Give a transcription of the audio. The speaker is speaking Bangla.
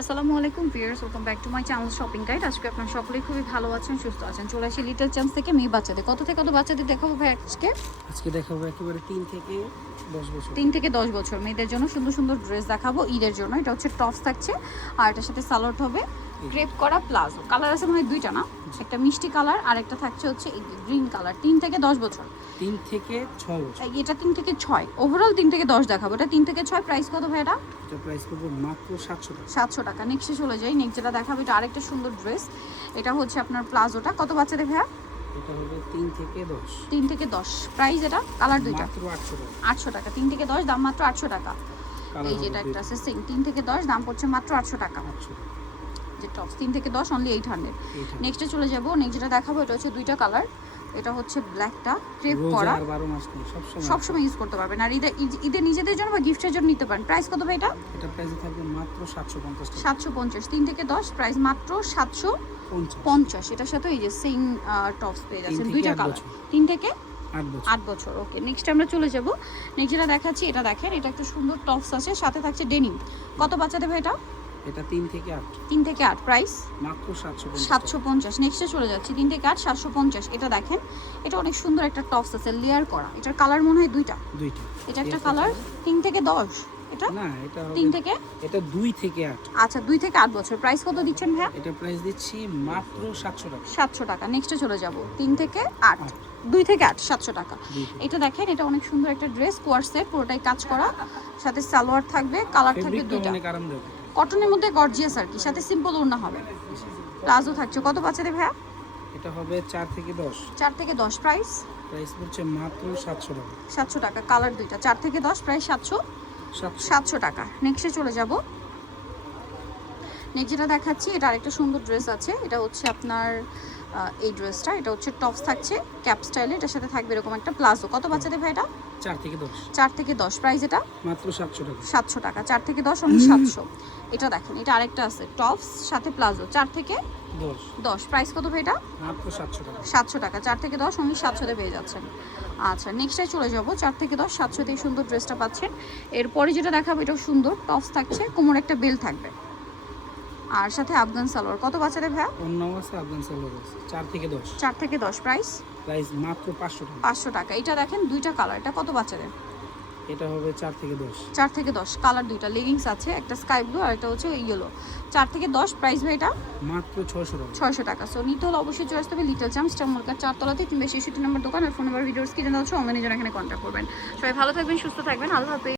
আসসালামু আলাইকুম viewers, welcome back to my channel shopping guide. আজকে আপনারা সকলেই খুবই ভালো আছেন, সুস্থ আছেন। চলে আসি লিটল চ্যাম্পস থেকে মেয়ে বাচ্চাদের। কত থেকে কত বাচ্চাদের দেখাবো ভাই আজকে? আজকে দেখাবো একেবারে 3 থেকে 10 বছর। 3 থেকে 10 বছর মেয়েদের জন্য সুন্দর সুন্দর ড্রেস দেখাবো ঈদের জন্য। এটা হচ্ছে টপস থাকছে আর এটার সাথে সালোয়ার হবে ক্রেপ করা প্লাজো। কালার আছে মনে হয় দুইটা না, একটা মিষ্টি কালার আর একটা থাকছে হচ্ছে গ্রিন কালার। 3 থেকে 10 বছর, 3 থেকে 6 বছর। এটা 3 থেকে 6, ওভারঅল 3 থেকে 10 দেখাবো। এটা 3 থেকে 6, প্রাইস কত ভাই এটা? এটা প্রাইস পড়বে মাত্র 700 টাকা। 700 টাকা। নেক্সটে চলে যাই, নেক্সট যেটা দেখাবো এটা আরেকটা সুন্দর ড্রেস। এটা হচ্ছে আপনার প্লাজোটা। কত বাচ্চাদের ভাইয়া? এটা হবে 3 থেকে 10। 3 থেকে 10, প্রাইস এটা কালার দুইটা মাত্র 800 টাকা। 800 টাকা। 3 থেকে 10 দাম মাত্র 800 টাকা। এই যে এটা একটা আছে সেম 3 থেকে 10 দাম পড়ছে মাত্র 800 টাকা। 800 টাকা। যে টপস 3 থেকে 10 অনলি 800। নেক্সটে চলে যাব, নেক্সট যেটা দেখাবো এটা হচ্ছে দুইটা কালার। এটা হচ্ছে ব্ল্যাকটা ক্রেপ করা, রোজা আর 12 মাস নেই, সব সময় ইউজ করতে পারবেন। আর ঈদের নিজেদের জন্য বা গিফটের জন্য নিতে পারেন। প্রাইস কত ভাই এটা? এটা প্রাইসে থাকবে মাত্র 750 টাকা। 750। 3 থেকে 10 প্রাইস মাত্র 750। এটার সাথে এই যে সেম টপস পেয়ে যাচ্ছেন দুইটা কালার। 3 থেকে 8 বছর। ওকে, নেক্সট আমরা চলে যাব। নেক্সট যেটা দেখাচ্ছি এটা দেখেন, এটা একটা সুন্দর টপস আছে, সাথে থাকছে ডেনিম। কত বাচ্চাদের ভাই এটা? এটা 3 থেকে 8। 3 থেকে 8, প্রাইস মাত্র 750। 750। নেক্সটে চলে যাচ্ছি 3 থেকে 8, 750। এটা দেখেন, এটা অনেক সুন্দর একটা টপস আছে লেয়ার করা। এটার কালার মনে হয় দুইটা। এটা একটা কালার। 3 থেকে 10 এটা না, এটা হবে 3 থেকে, এটা 2 থেকে 8। আচ্ছা 2 থেকে 8 বছর। প্রাইস কত দিচ্ছেন ভাই? এটা প্রাইস দিচ্ছি মাত্র 700 টাকা। 700 টাকা। নেক্সটে চলে যাব 3 থেকে 8, 2 থেকে 8, 700 টাকা। এটা দেখেন, এটা অনেক সুন্দর একটা ড্রেস, কোয়ার সেট, পুরোটাই কাজ করা, সাথে সালোয়ার থাকবে, কালার থাকবে ফেব্রিকটা দুইটা, অনেক আরামদায়ক। কটনের মধ্যে গর্জিয়াস আর কি, সাথে সিম্পল ওড়না হবে। প্লাজো থাকছে। কত বাচ্চাদের ভাইয়া? এটা হবে 4 থেকে 10। 4 থেকে 10, প্রাইস প্রাইস পড়ছে মাত্র 700 টাকা। 700 টাকা। কালার দুইটা। 4 থেকে 10, প্রাইস 700 টাকা। নেক্সটে চলে যাব, নেক্সট যেটা দেখাচ্ছি এটা আরেকটা সুন্দর ড্রেস আছে। এটা হচ্ছে আপনার এই ড্রেসটা, এটা হচ্ছে টপস থাকছে ক্যাপ স্টাইলে, এটার সাথে থাকবে এরকম একটা প্লাজো। কত বাচ্চাদের ভাই এটা? 4 থেকে 10। 4 থেকে 10, প্রাইস এটা মাত্র 700 টাকা। 700 টাকা। 4 থেকে 10 অনলি 700। এটা দেখেন, এটা আরেকটা আছে টপস সাথে প্লাজো, 4 থেকে 10, প্রাইস কত ভাই এটা? মাত্র 700 টাকা। 700 টাকা। 4 থেকে 10 অনলি 700-তে পেয়ে যাচ্ছেন। আচ্ছা, নেক্সটে চলে যাব। 4 থেকে 10, 700-তে এই সুন্দর ড্রেসটা পাচ্ছেন। এরপরে যেটা দেখাবো এটাও সুন্দর, টপস থাকছে, কোমর একটা বেল থাকবে আর সাথে আফগান সালোয়ার। কত বাচ্চাদের ভাইয়া? অন্যও আছে, আফগান সালোয়ার আছে। 4 থেকে 10। 4 থেকে 10, প্রাইস মাত্র 500 টাকা। 500 টাকা। এটা দেখেন দুইটা কালার। এটা কত বাচ্চাদের? এটা হবে 4 থেকে 10। 4 থেকে 10, কালার দুইটা, লেগিংস আছে, একটা স্কাই ব্লু আর একটা হচ্ছে ইয়েলো। 4 থেকে 10, প্রাইস ভাই এটা মাত্র 600 টাকা। 600 টাকা। সো নিতে হলে অবশ্যই চলে আসতে হবে লিটল চ্যাম্পস, টাউনমার্কেট 4 তলাতে, কিংবা 66 নম্বর দোকান। আর ফোন নাম্বার ভিডিওস কিনে দেওয়া হচ্ছে, অনলাইনে জন্য এখানে কন্ট্যাক্ট করবেন। সবাই ভালো থাকবেন, সুস্থ থাকবেন, আল্লাহ হাফেজ।